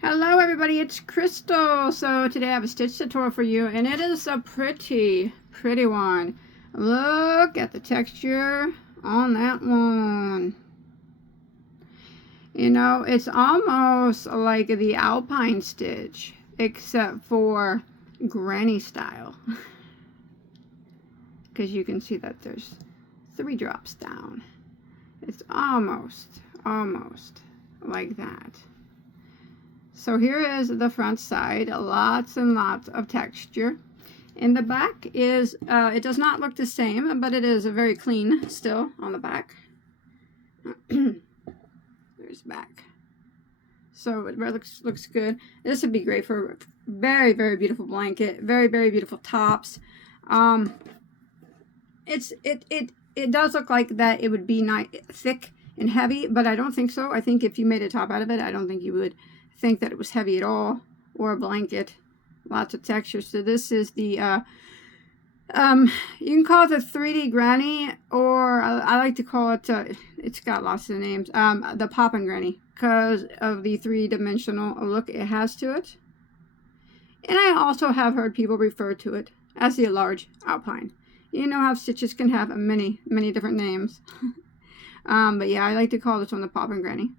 Hello everybody, it's Crystal. So today I have a stitch tutorial for you, and it is a pretty one. Look at the texture on that one. You know, it's almost like the alpine stitch, except for granny style. Because you can see that there's 3 drops down. It's almost like that. So here is the front side, lots and lots of texture. In the back is, it does not look the same, but it is very clean still on the back. There's the back. So it looks good. This would be great for a very beautiful blanket, very beautiful tops. It does look like that it would be thick and heavy, but I don't think so. I think if you made a top out of it, I don't think you would think that it was heavy at all, or a blanket. Lots of texture. So this is the you can call it the 3D granny, or I like to call it it's got lots of names, the poppin' granny, because of the 3-dimensional look it has to it. And I also have heard people refer to it as the large alpine. You know how stitches can have many different names. But yeah, I like to call this one the poppin' granny.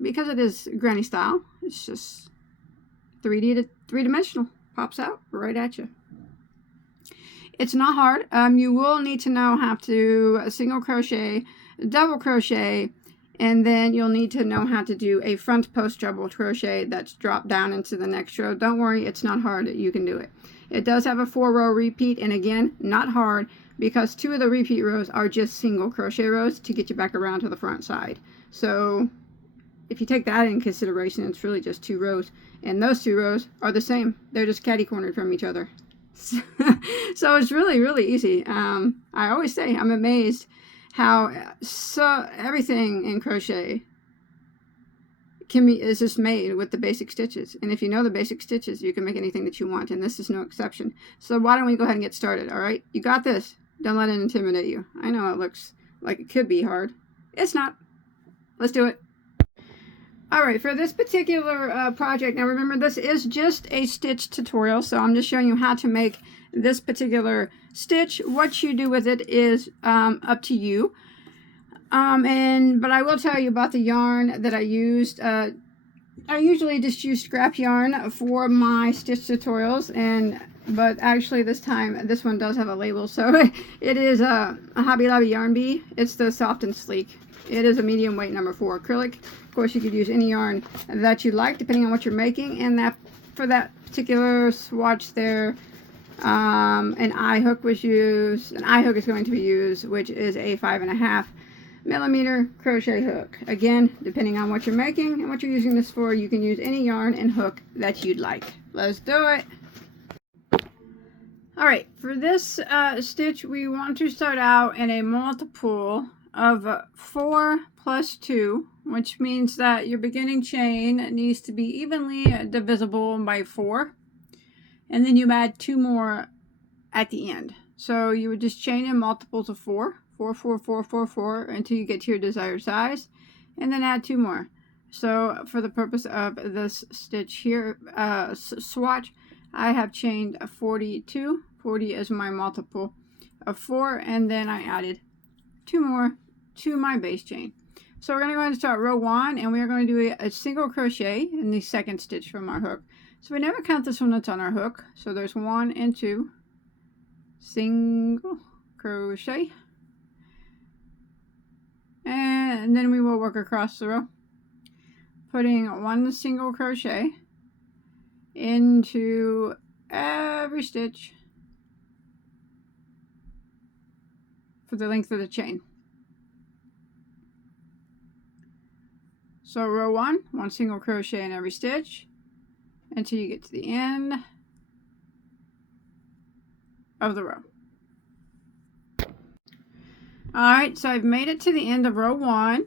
Because it is granny style. It's just 3-dimensional. Pops out right at you. It's not hard. You will need to know how to single crochet, double crochet, and then you'll need to know how to do a front post double crochet that's dropped down into the next row. Don't worry, it's not hard. You can do it. It does have a 4-row repeat, and again, not hard, because 2 of the repeat rows are just single crochet rows to get you back around to the front side. So if you take that in consideration, it's really just 2 rows, and those 2 rows are the same. They're just catty-cornered from each other. So it's really easy. I always say I'm amazed how everything in crochet is just made with the basic stitches, and if you know the basic stitches, you can make anything that you want, and this is no exception. So why don't we go ahead and get started? All right, you got this. Don't let it intimidate you. I know it looks like it could be hard. It's not. Let's do it. Alright, for this particular project, now remember, this is just a stitch tutorial, so I'm just showing you how to make this particular stitch. What you do with it is up to you. But I will tell you about the yarn that I used. I usually just use scrap yarn for my stitch tutorials, but actually this time, this one does have a label, so it is a Hobby Lobby Yarn Bee. It's the Soft and Sleek. It is a medium weight number 4 acrylic. Of course, you could use any yarn that you like, depending on what you're making. And that for that particular swatch there, an eye hook was used. An eye hook is going to be used, which is a 5.5mm crochet hook. Again, depending on what you're making and what you're using this for, you can use any yarn and hook that you'd like. Let's do it. Alright, for this stitch, we want to start out in a multiple of 4 plus 2, which means that your beginning chain needs to be evenly divisible by 4, and then you add 2 more at the end. So you would just chain in multiples of 4, 4, 4, 4, 4, 4, until you get to your desired size, and then add 2 more. So for the purpose of this stitch here, swatch, I have chained 42. 40 is my multiple of 4, and then I added 2 more to my base chain. So we're going to go ahead and start row 1, and we are going to do a single crochet in the second stitch from our hook. So we never count this one that's on our hook. So there's 1 and 2 single crochet, and then we will work across the row, putting 1 single crochet into every stitch for the length of the chain. So row 1, 1 single crochet in every stitch until you get to the end of the row. Alright, so I've made it to the end of row 1,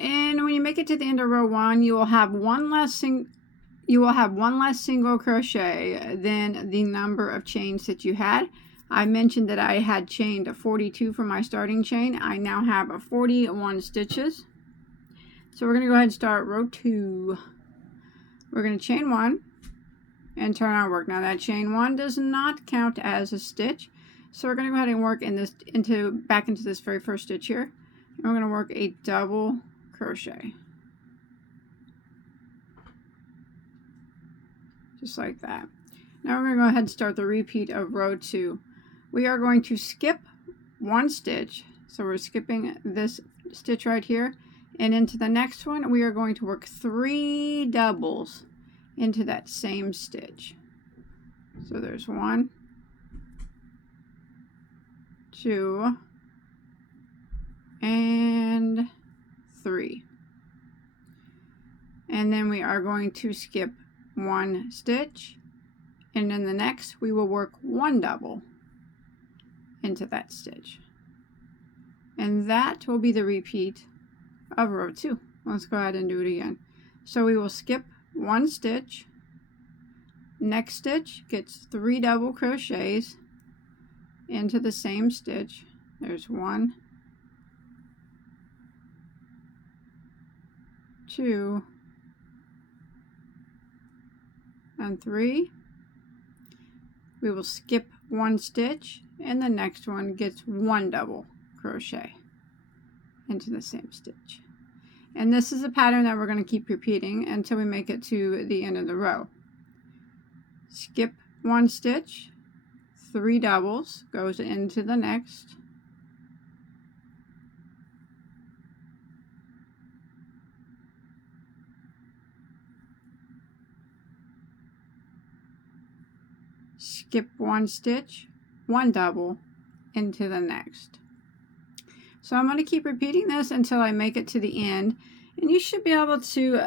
and when you make it to the end of row 1, you will have one less single crochet than the number of chains that you had. I mentioned that I had chained 42 for my starting chain. I now have 41 stitches. So we're going to go ahead and start row 2. we're going to chain 1 and turn our work. Now that chain 1 does not count as a stitch, so we're going to go ahead and work in this back into this very first stitch here, and we're going to work a double crochet, just like that. Now we're going to go ahead and start the repeat of row 2. We are going to skip 1 stitch, so we're skipping this stitch right here, and into the next one we are going to work 3 doubles into that same stitch. So there's 1, 2, and 3. And then we are going to skip 1 stitch, and in the next we will work 1 double into that stitch. And that will be the repeat of row 2. Let's go ahead and do it again. So we will skip 1 stitch, next stitch gets 3 double crochets into the same stitch. There's 1, 2, and 3. We will skip 1 stitch, and the next one gets 1 double crochet into the same stitch. And this is a pattern that we're going to keep repeating until we make it to the end of the row. Skip 1 stitch, 3 doubles, goes into the next, skip 1 stitch, 1 double into the next. So I'm going to keep repeating this until I make it to the end, and you should be able to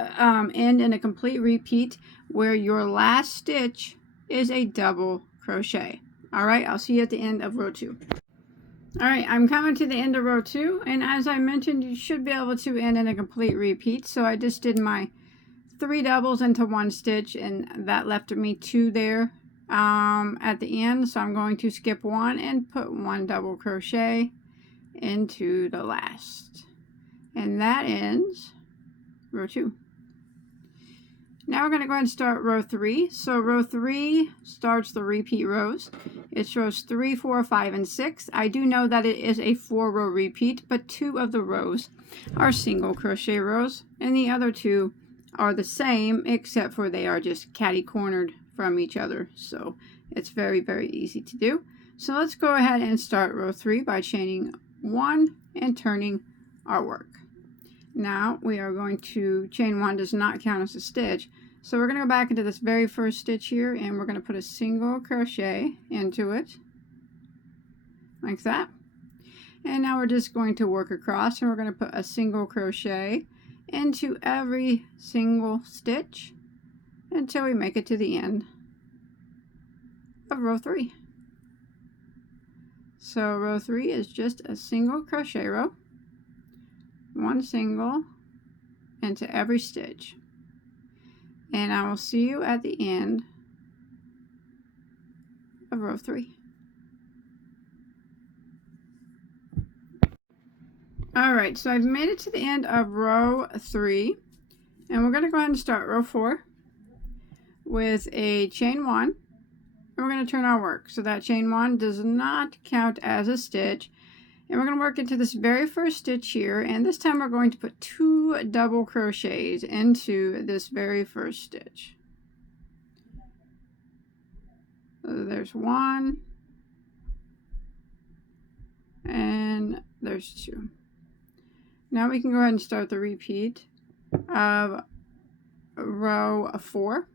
end in a complete repeat where your last stitch is a double crochet. Alright, I'll see you at the end of row 2. Alright, I'm coming to the end of row 2, and as I mentioned, you should be able to end in a complete repeat. So I just did my 3 doubles into 1 stitch, and that left me 2 there at the end. So I'm going to skip 1 and put 1 double crochet into the last, and that ends row 2. Now we're going to go ahead and start row 3. So row 3 starts the repeat rows. It's rows 3, 4, 5, and 6. I do know that it is a 4-row repeat, but 2 of the rows are single crochet rows, and the other 2 are the same, except for they are just catty-cornered from each other. So it's very, very easy to do. So let's go ahead and start row 3 by chaining 1 and turning our work. Now we are going to chain 1 does not count as a stitch, so we're going to go back into this very first stitch here, and we're going to put a single crochet into it like that. And now we're just going to work across, and we're going to put a single crochet into every single stitch until we make it to the end of row 3. So row 3 is just a single crochet row, 1 single into every stitch, and I will see you at the end of row 3. Alright, so I've made it to the end of row 3, and we're going to go ahead and start row 4 with a chain 1, and we're going to turn our work. So that chain 1 does not count as a stitch, and we're going to work into this very first stitch here, and this time we're going to put 2 double crochets into this very first stitch. So there's 1, and there's 2. Now we can go ahead and start the repeat of row 4.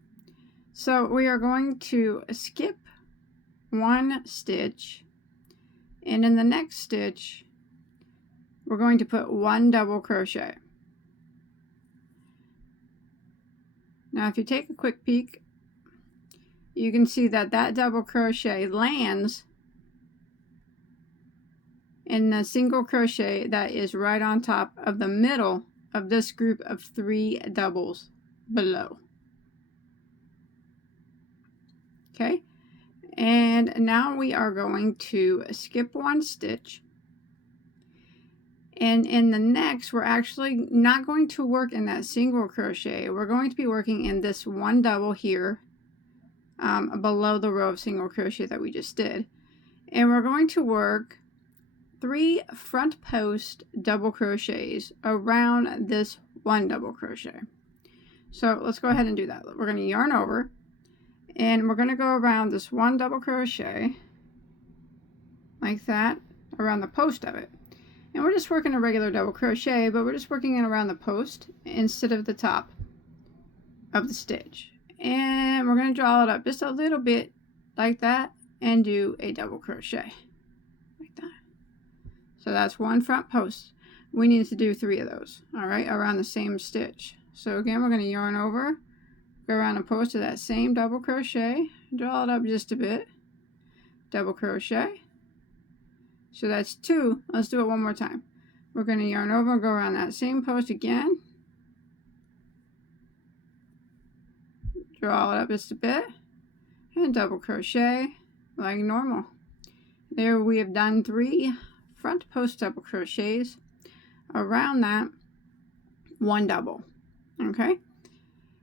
So we are going to skip 1 stitch, and in the next stitch we're going to put 1 double crochet. Now if you take a quick peek, you can see that that double crochet lands in the single crochet that is right on top of the middle of this group of 3 doubles below. Okay, and now we are going to skip 1 stitch, And in the next, we're actually not going to work in that single crochet. We're going to be working in this one double here below the row of single crochet that we just did. And we're going to work 3 front post double crochets around this one double crochet. So let's go ahead and do that. We're going to yarn over and we're going to go around this one double crochet like that around the post of it. And we're just working a regular double crochet, but we're just working it around the post instead of the top of the stitch. And we're going to draw it up just a little bit like that and do a double crochet like that. So that's one front post. We need to do 3 of those, all right, around the same stitch. So again, we're going to yarn over, go around the post of that same double crochet, draw it up just a bit, double crochet. So that's 2. Let's do it one more time. We're going to yarn over and go around that same post again. Draw it up just a bit. And double crochet like normal. There we have done 3 front post double crochets around that one double. Okay.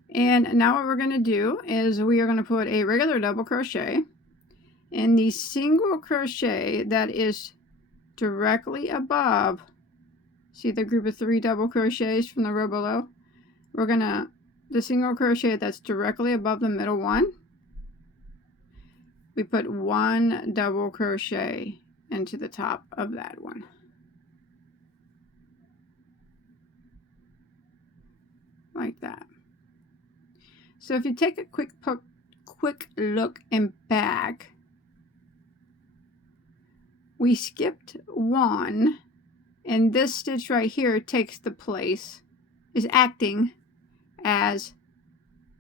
And now what we're going to do is we are going to put a regular double crochet in the single crochet that is directly above, see the group of 3 double crochets from the row below? We're gonna, the single crochet that's directly above the middle one, we put 1 double crochet into the top of that one. Like that. So if you take a quick look and back, we skipped 1, and this stitch right here takes the place, is acting as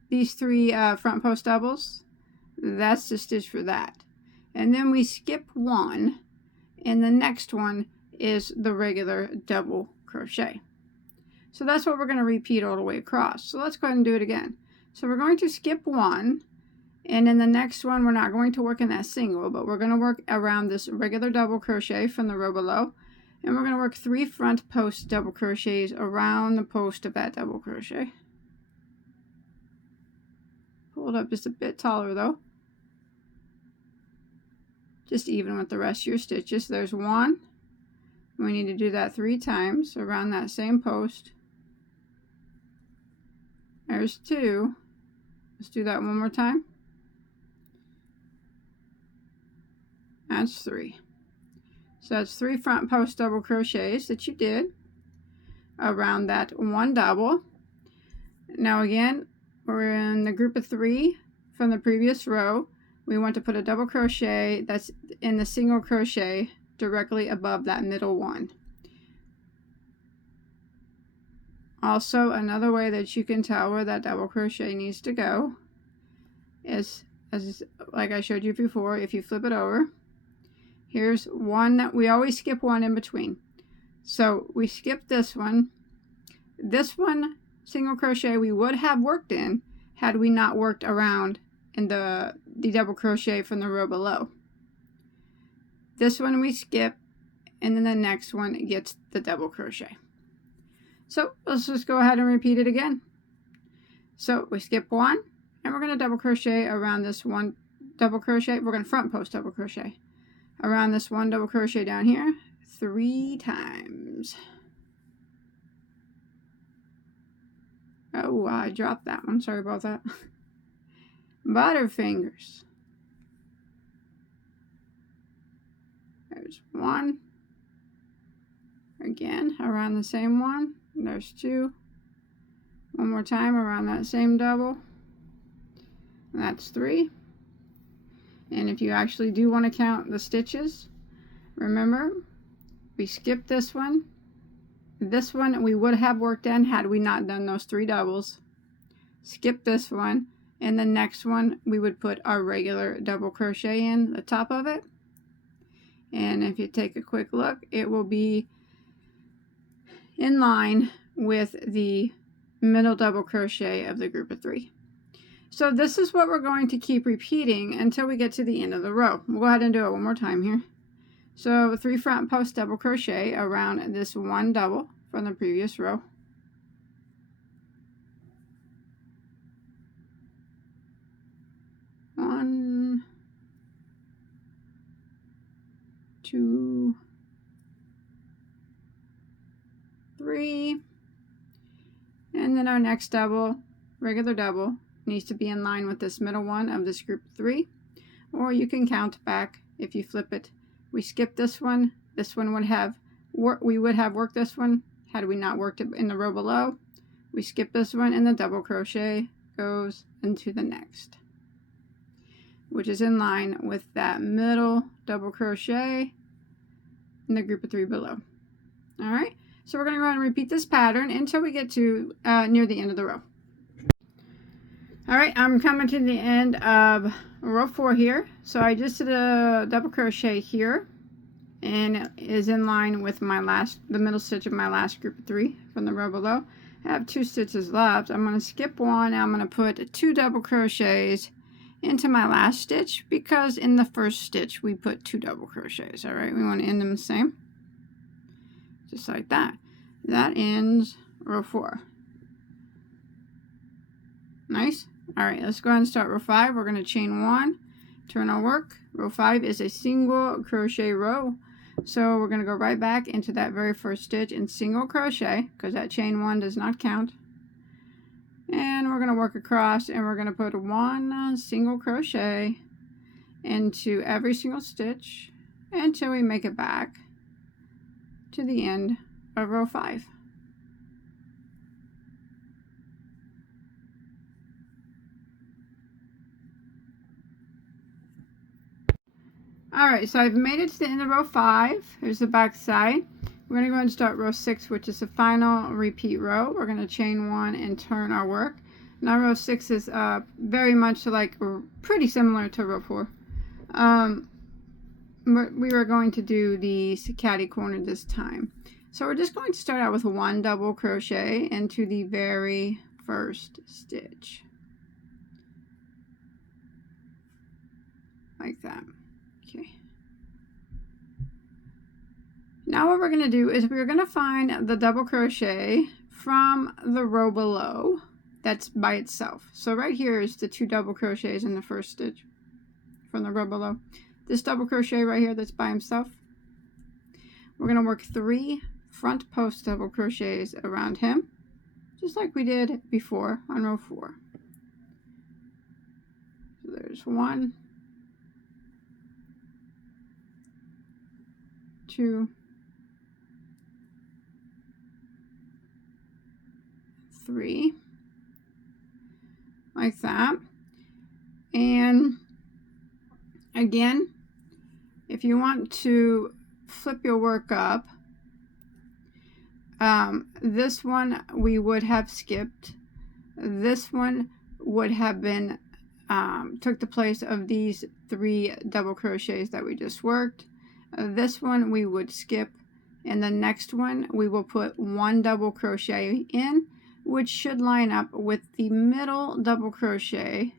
these 3 front post doubles. That's the stitch for that. And then we skip 1, and the next one is the regular double crochet. So that's what we're going to repeat all the way across. So let's go ahead and do it again. So we're going to skip 1. And in the next one, we're not going to work in that single, but we're going to work around this regular double crochet from the row below. And we're going to work 3 front post double crochets around the post of that double crochet. Pull it up just a bit taller though. Just even with the rest of your stitches. There's 1. We need to do that 3 times around that same post. There's 2. Let's do that one more time. That's 3. So that's 3 front post double crochets that you did around that one double. Now again, we're in the group of 3 from the previous row. We want to put a double crochet that's in the single crochet directly above that middle one. Also, another way that you can tell where that double crochet needs to go is, as like I showed you before, if you flip it over, here's one that we always skip 1 in between. So we skip this one. This one, single crochet, we would have worked in had we not worked around in the double crochet from the row below. This one we skip, and then the next one gets the double crochet. So let's just go ahead and repeat it again. So we skip 1, and we're going to double crochet around this one double crochet. We're going to front post double crochet around this one double crochet down here 3 times. Oh, I dropped that one. Sorry about that. Butterfingers. There's 1. Again, around the same one. There's 2. One more time around that same double. That's 3. And if you actually do want to count the stitches, remember, we skipped this one. This one we would have worked in had we not done those 3 doubles. Skip this one, and the next one we would put our regular double crochet in the top of it. And if you take a quick look, it will be in line with the middle double crochet of the group of 3. So this is what we're going to keep repeating until we get to the end of the row. We'll go ahead and do it one more time here. So 3 front post double crochet around this 1 double from the previous row. One, 2, 3, and then our next double, regular double, needs to be in line with this middle one of this group 3, or you can count back if you flip it. We skip this one would have we would have worked this one had we not worked it in the row below. We skip this one, and the double crochet goes into the next, which is in line with that middle double crochet in the group of 3 below. All right, so we're going to go ahead and repeat this pattern until we get to near the end of the row. All right, I'm coming to the end of row 4 here. So I just did a double crochet here, and it is in line with the middle stitch of my last group of 3 from the row below. I have 2 stitches left. I'm going to skip one, and I'm going to put 2 double crochets into my last stitch, because in the first stitch we put 2 double crochets. All right, we want to end them the same, just like that. That ends row 4. Nice. All right, let's go ahead and start row 5. We're going to chain 1, turn our work. Row 5 is a single crochet row, so we're going to go right back into that very first stitch and single crochet, because that chain 1 does not count. And we're going to work across, and we're going to put 1 single crochet into every single stitch until we make it back to the end of row 5. Alright, so I've made it to the end of row 5. Here's the back side. We're going to go ahead and start row 6, which is the final repeat row. We're going to chain 1 and turn our work. Now row 6 is very much like, pretty similar to row 4. But we are going to do the catty corner this time. So we're just going to start out with 1 double crochet into the very first stitch. Like that. Okay. Now what we're going to do is we're going to find the double crochet from the row below that's by itself. So right here is the 2 double crochets in the first stitch from the row below. This double crochet right here that's by himself. We're going to work 3 front post double crochets around him, just like we did before on row 4. So there's 1, 2, 3, like that. And again, if you want to flip your work up, this one we would have skipped. This one would have been took the place of these 3 double crochets that we just worked. This one we would skip, and the next one we will put 1 double crochet in, which should line up with the middle double crochet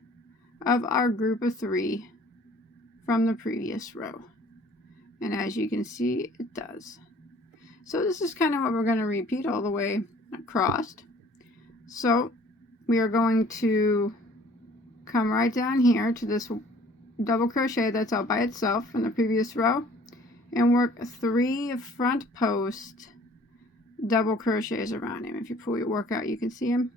of our group of 3 from the previous row. And as you can see, it does. So this is kind of what we're going to repeat all the way across. So we are going to come right down here to this double crochet that's all by itself from the previous row, and work 3 front post double crochets around him. If you pull your work out, you can see him.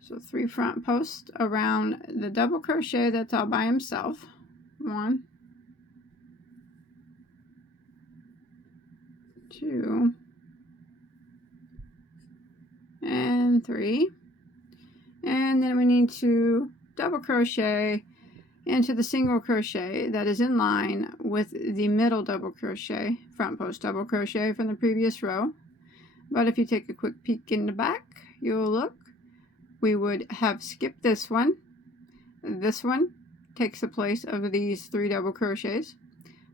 So 3 front posts around the double crochet that's all by himself. 1, 2, and 3. And then we need to double crochet into the single crochet that is in line with the middle double crochet, front post double crochet from the previous row. But if you take a quick peek in the back, you'll look, we would have skipped this one. This one takes the place of these 3 double crochets.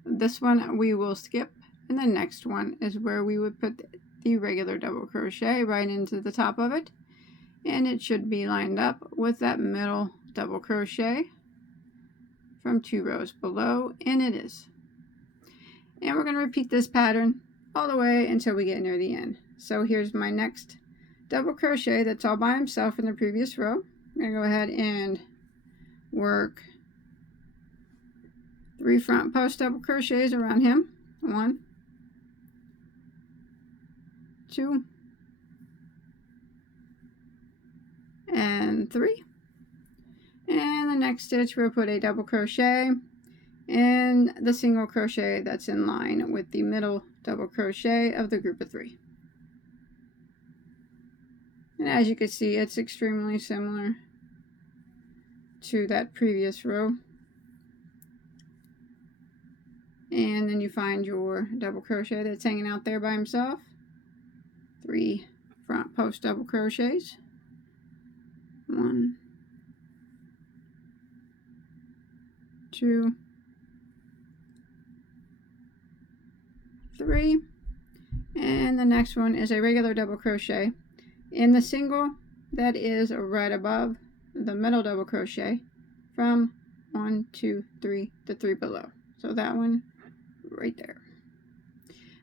This one we will skip, and the next one is where we would put the regular double crochet right into the top of it. and it should be lined up with that middle double crochet from 2 rows below, and it is. And we're going to repeat this pattern all the way until we get near the end. So here's my next double crochet that's all by himself in the previous row. I'm going to go ahead and work 3 front post double crochets around him. 1, 2, and 3. And the next stitch we'll put a double crochet in the single crochet that's in line with the middle double crochet of the group of 3. And as you can see, it's extremely similar to that previous row. And then you find your double crochet that's hanging out there by himself. 3 front post double crochets. 1, 2, 3. And the next one is a regular double crochet in the single that is right above the middle double crochet from 1, 2, 3 to 3 below. So that one right there.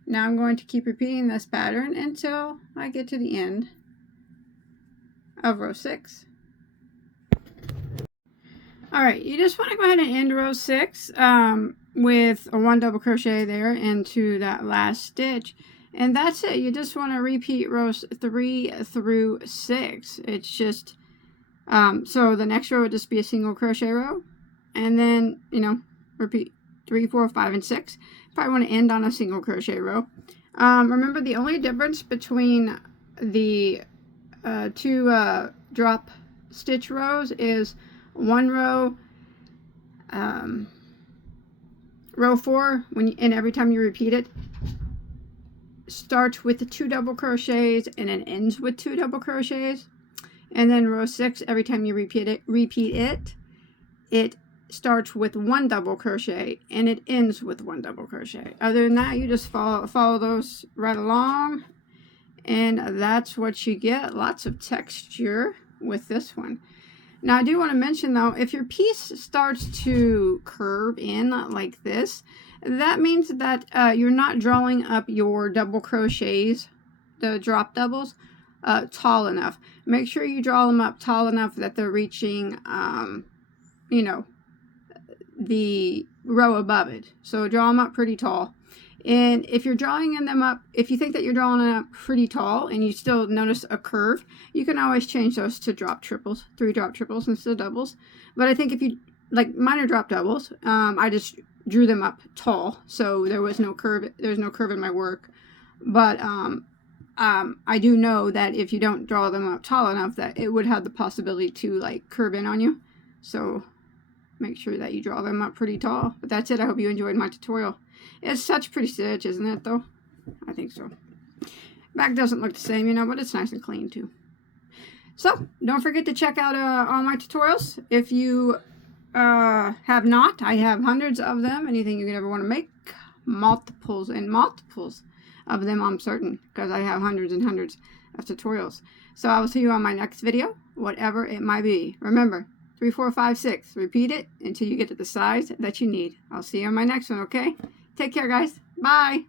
Now I'm going to keep repeating this pattern until I get to the end of row 6. Alright, you just want to go ahead and end row 6 with a 1 double crochet there into that last stitch, and that's it. You just want to repeat rows 3 through 6. It's just so the next row would just be a single crochet row, and then, you know, repeat 3, 4, 5, and 6. Probably want to end on a single crochet row. Remember, the only difference between the 2 drop stitch rows is one row, row 4, and every time you repeat it, starts with the 2 double crochets and it ends with 2 double crochets. And then row 6, every time you repeat it, it starts with 1 double crochet and it ends with 1 double crochet. Other than that, you just follow those right along, and that's what you get. Lots of texture with this one. Now I do want to mention though, if your piece starts to curve in like this, that means that you're not drawing up your double crochets, the drop doubles, tall enough. Make sure you draw them up tall enough that they're reaching you know, the row above it. So draw them up pretty tall. And if you're drawing them up, if you think that you're drawing them up pretty tall and you still notice a curve, you can always change those to drop triples, 3 drop triples instead of doubles. But I think if you, like mine are drop doubles, I just drew them up tall, so there was no curve. There's no curve in my work. But I do know that if you don't draw them up tall enough, that it would have the possibility to like curve in on you. So make sure that you draw them up pretty tall. But that's it. I hope you enjoyed my tutorial. It's such pretty stitch, isn't it, though? I think so. Back doesn't look the same, you know, but it's nice and clean, too. So, don't forget to check out all my tutorials. If you have not, I have hundreds of them. Anything you could ever want to make. Multiples and multiples of them, I'm certain, because I have hundreds and hundreds of tutorials. So, I will see you on my next video, whatever it might be. Remember, 3, 4, 5, 6. Repeat it until you get to the size that you need. I'll see you on my next one, okay? Take care, guys. Bye.